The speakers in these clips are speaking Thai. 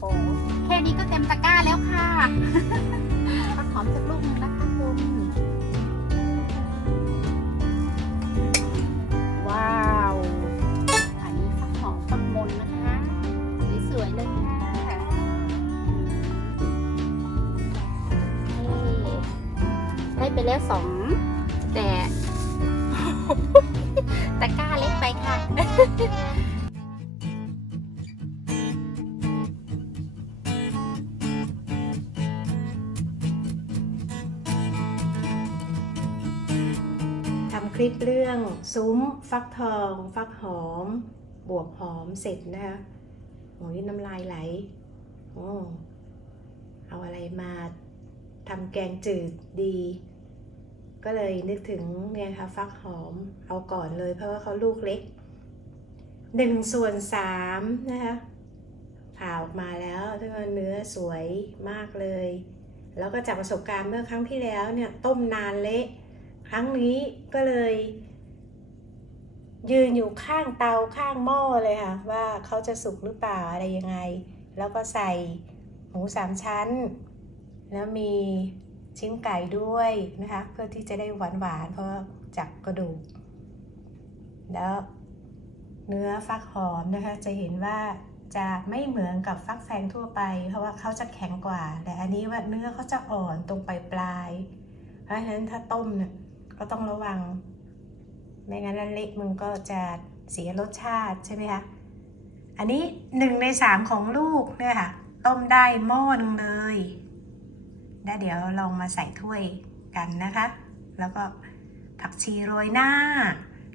โอ้แค่นี้ก็เต็มตะกร้าแล้วค่ะฟักหอมสักลูกหนึงนะคะคุณว้าว อันนี้ฟักหอมฟักมนนะคะ สวยๆเลยค่ะเฮ้ได้ไปแล้วสองแต่ตะกร้าเล็กไปค่ะ คลิปเรื่องซุ้ม ฟักทอง ฟักหอม บวบหอมเสร็จนะคะโอ้ยน้ำลายไหลโอ้เอาอะไรมาทำแกงจืดดี ก็เลยนึกถึงเนี่ยค่ะฟักหอมเอาก่อนเลยเพราะว่าเขาลูกเล็กหนึ่งส่วนสามนะคะผ่าออกมาแล้วด้วยว่าเนื้อสวยมากเลย แล้วก็จากประสบการณ์เมื่อครั้งที่แล้วเนี่ยต้มนานเละ ครั้งนี้ก็เลย ยืนอยู่ข้างเตาข้างหม้อเลยค่ะ ว่าเขาจะสุกหรือเปล่าอะไรยังไง แล้วก็ใส่หมูสามชั้น แล้วมีชิ้นไก่ด้วยนะคะ เพื่อที่จะได้หวานหวานๆเพราะจากกระดูก แล้วเนื้อฟักหอมนะคะ จะเห็นว่าจะไม่เหมือนกับฟักแฟงทั่วไป เพราะว่าเขาจะแข็งกว่า แต่อันนี้ว่าเนื้อเขาจะอ่อนตรงปลายปลาย เพราะฉะนั้นถ้าต้มเนี่ย ก็ต้องระวัง ไม่งั้นแล้วเละมันก็จะเสียรสชาติใช่ไหมคะ อันนี้หนึ่งในสามของลูกเนี่ยค่ะ ต้มได้หม้อนึงเลยแล้วเดี๋ยวลองมาใส่ถ้วยกันนะคะ แล้วก็ผักชีโรยหน้า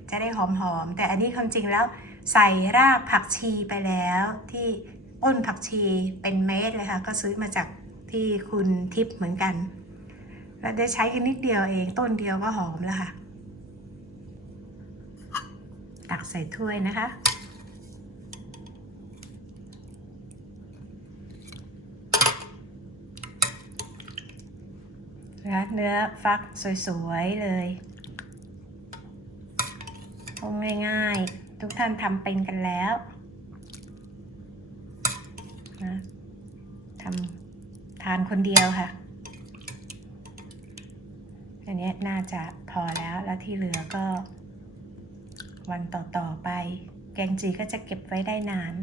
จะได้หอมๆ แต่อันนี้ความจริงแล้วใส่รากผักชีไปแล้วที่ต้นผักชีเป็นเม็ดเลยค่ะ ก็ซื้อมาจากที่คุณทิพย์เหมือนกัน แล้วได้ใช้กันนิดเดียวเองต้นเดียวก็หอมแล้วค่ะ ตักใส่ถ้วยนะคะแล้วเนื้อฟักสวยๆเลยทำง่ายๆ ทุกท่านทำเป็นกันแล้วนะทำทานคนเดียวค่ะ อันนี้น่าจะพอแล้วแล้วที่เหลือก็ วันต่อๆไป แกงจีก็จะเก็บไว้ได้นาน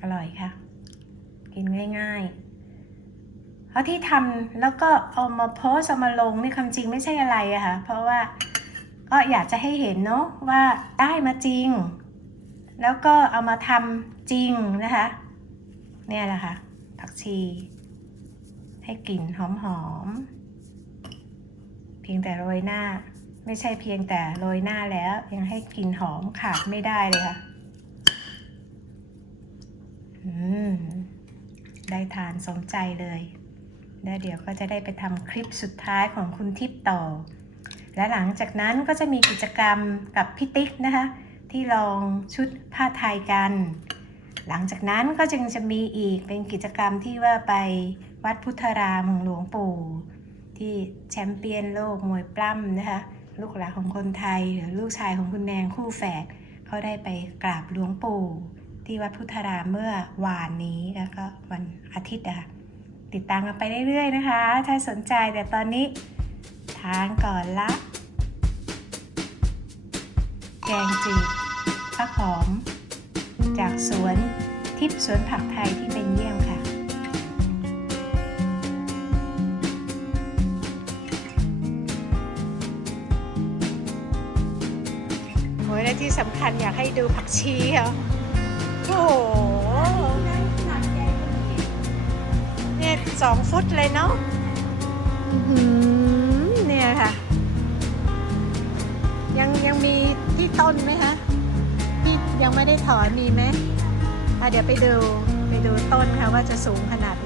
อร่อยค่ะ กินง่ายๆ เพราะที่ทำแล้วก็เอามาโพสเอามาลงนี่คำจริงไม่ใช่อะไรอะค่ะ เพราะว่าก็อยากจะให้เห็นเนาะว่าได้มาจริง แล้วก็เอามาทำจริงนะคะ เนี่ยแหละค่ะผักชี ให้กลิ่นหอมๆ เพียงแต่โรยหน้า ไม่ใช่เพียงแต่โรยหน้าแล้ว ยังให้กลิ่นหอมขาดไม่ได้เลยค่ะอืมได้ทานสมใจเลยแล้วเดี๋ยวก็จะได้ไปทำคลิปสุดท้ายของคุณทิพย์ต่อ และหลังจากนั้นก็จะมีกิจกรรมกับพี่ติ๊กนะคะ ที่ลองชุดผ้าไทยกัน หลังจากนั้นก็จึงจะมีอีกเป็นกิจกรรมที่ว่าไปวัดพุทธารามของหลวงปู่ ที่แชมเปี้ยนโลกมวยปล้ำนะคะ ลูกหลานของคนไทยหรือลูกชายของคุณแนงคู่แฝดเขาได้ไปกราบหลวงปู่ ที่วัดพุทธารามเมื่อวานนี้แล้วก็วันอาทิตย์อะค่ะติดตามกันไปเรื่อยๆนะคะ ถ้าสนใจแต่ตอนนี้ทานก่อนละแกงจืดฟักหอม จากสวนทิพย์สวนผักไทยที่เป็นเยี่ยมค่ะ ยและที่สำคัญอยากให้ดูผักชีอะโอ้โหเนี่ยสองฟุตเลยเนาะหือเนี่ยค่ะ ยังยังมีที่ต้นไหมคะที่ยังไม่ได้ถอนมีไหมอะเดี๋ยวไปดูไปดูต้นค่ะว่าจะสูงขนาด